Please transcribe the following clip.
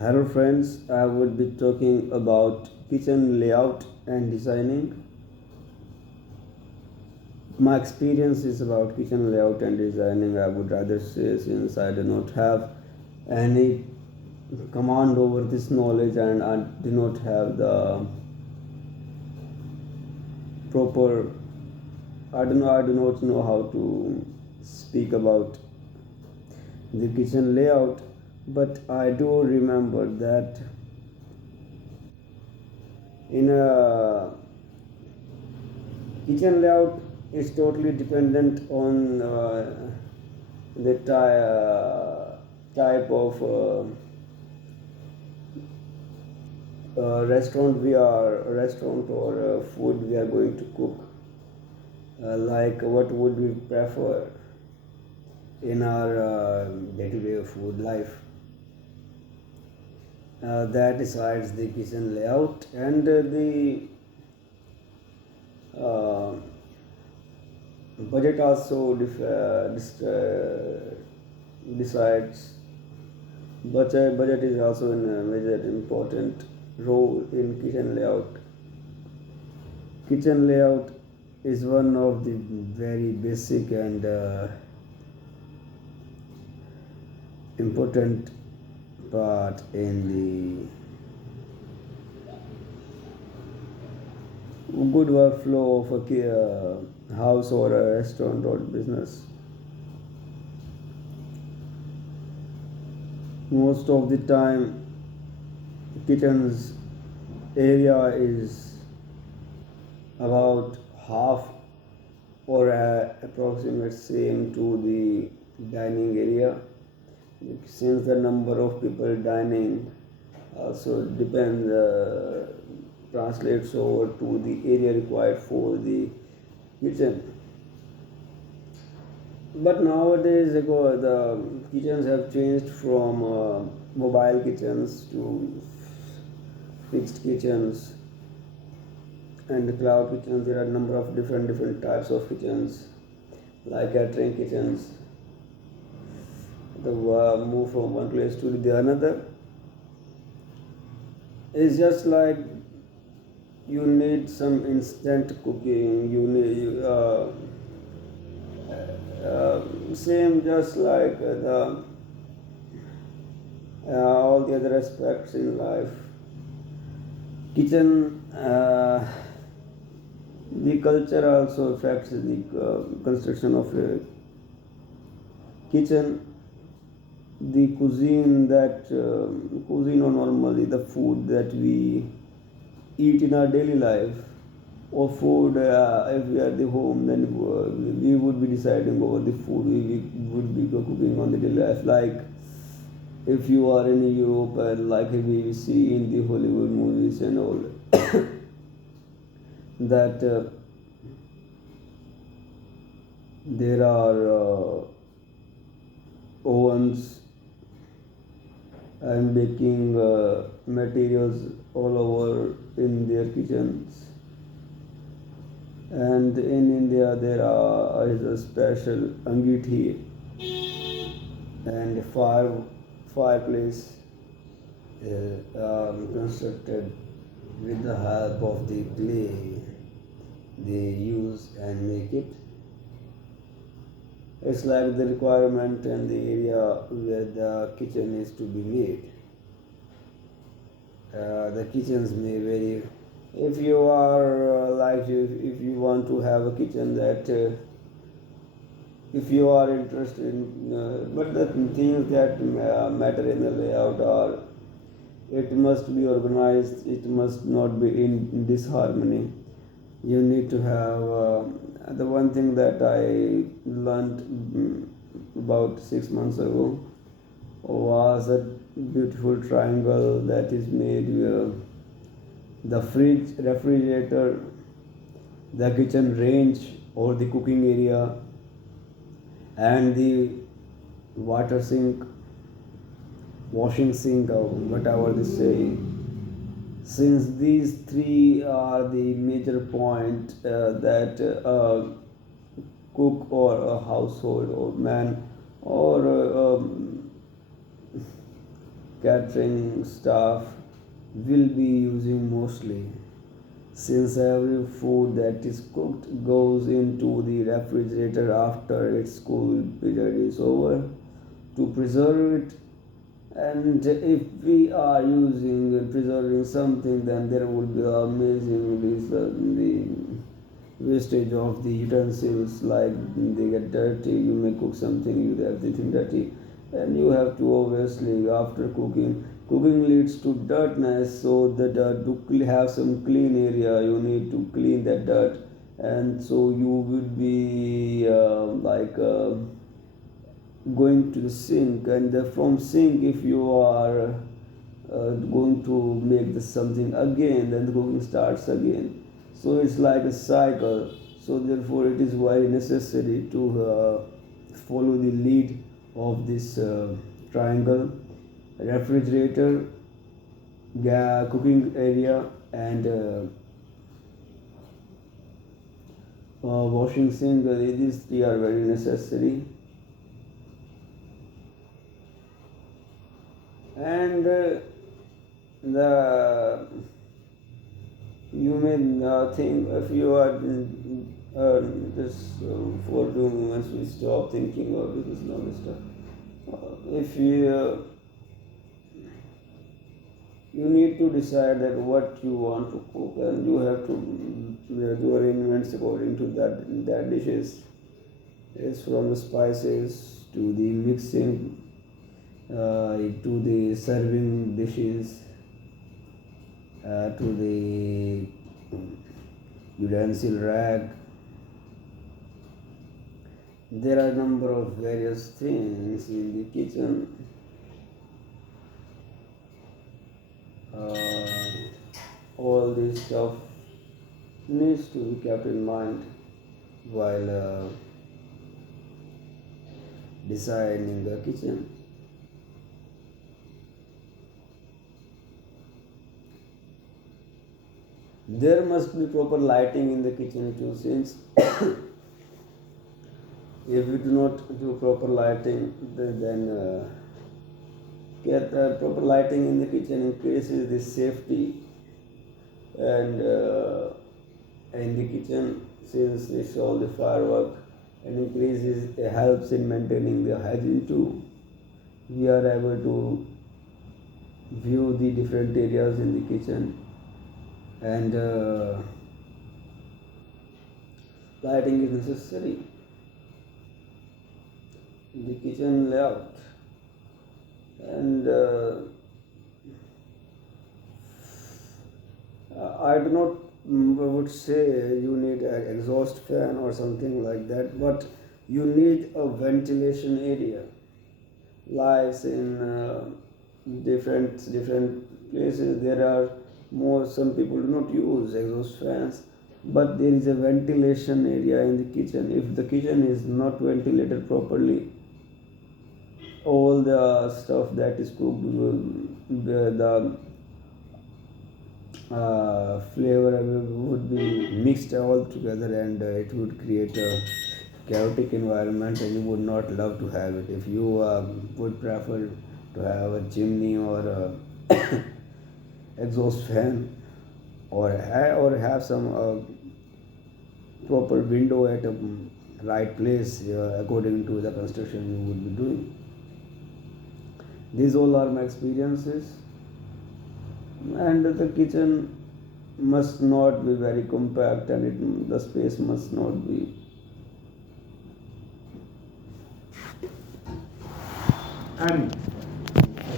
Hello friends, I would be talking about kitchen layout and designing. My experience is about kitchen layout and designing. I would rather say, since I do not have any command over this knowledge and I do not have the proper, I do not know how to speak about the kitchen layout, but I do remember that in a kitchen layout is totally dependent on the type of restaurant or food we are going to cook. Like what would we prefer in our day-to-day food life. That decides the kitchen layout and the uh, budget also decides. Budget is also a major important role in kitchen layout. Kitchen layout is one of the very basic and important part in the good workflow of a house or a restaurant or business. Most of the time, kitchen's area is about half or approximate same to the dining area, since the number of people dining also depends translates over to the area required for the kitchen. But nowadays the kitchens have changed from mobile kitchens to fixed kitchens and cloud kitchens. There are a number of different types of kitchens, like catering kitchens. The move from one place to the another is just like you need some instant cooking. You need same just like all the other aspects in life. Kitchen, the culture also affects the construction of a kitchen. The cuisine or normally the food that we eat in our daily life, or food if we are at the home, then we would be deciding over the food we would be cooking on the daily life. Like if you are in Europe and like we see in the Hollywood movies and all, that there are ovens and baking materials all over in their kitchens. And in India, there is a special angithi and fireplace constructed with the help of the clay they use and make it. It's like the requirement and the area where the kitchen is to be made. The kitchens may vary. If you are if you want to have a kitchen that if you are interested in, but the things that matter in the layout are it must be organized, it must not be in disharmony. You need to have the one thing that I learned about 6 months ago was a beautiful triangle that is made the fridge, refrigerator, the kitchen range or the cooking area, and the water sink, washing sink, or whatever they say. Since these three are the major point that cook or a household or man or catering staff will be using mostly, since every food that is cooked goes into the refrigerator after its cool period is over to preserve it. And if we are using and preserving something, then there would be amazing the wastage of the utensils, like they get dirty. You may cook something, you have everything dirty, and you have to obviously after cooking leads to dirtness, so that to have some clean area you need to clean that dirt. And so you would be going to the sink, and from sink, if you are going to make this something again, then the cooking starts again. So it's like a cycle. So therefore it is very necessary to follow the lead of this triangle: refrigerator, cooking area, and washing sink. These three are very necessary. And the you may think, if you are just for 2 moments we stop thinking of this normal stuff. If you need to decide that what you want to cook, and you have to do arrangements according to that dishes. It's from the spices to the mixing, to the serving dishes, to the utensil rack. There are a number of various things in the kitchen. All this stuff needs to be kept in mind while designing the kitchen. There must be proper lighting in the kitchen too, since if we do not do proper lighting, then get proper lighting in the kitchen increases the safety. And in the kitchen, since it's all the firework, and increases, helps in maintaining the hygiene too. We are able to view the different areas in the kitchen. And lighting is necessary in the kitchen layout. And I do not would say you need an exhaust fan or something like that, but you need a ventilation area. Lies in different places. There are more. Some people do not use exhaust fans, but there is a ventilation area in the kitchen. If the kitchen is not ventilated properly, all the stuff that is cooked will the flavor would be mixed all together, and it would create a chaotic environment, and you would not love to have it. If you would prefer to have a chimney or a exhaust fan, or have some proper window at a right place, according to the construction you would be doing. These all are my experiences. And the kitchen must not be very compact, and the space must not be and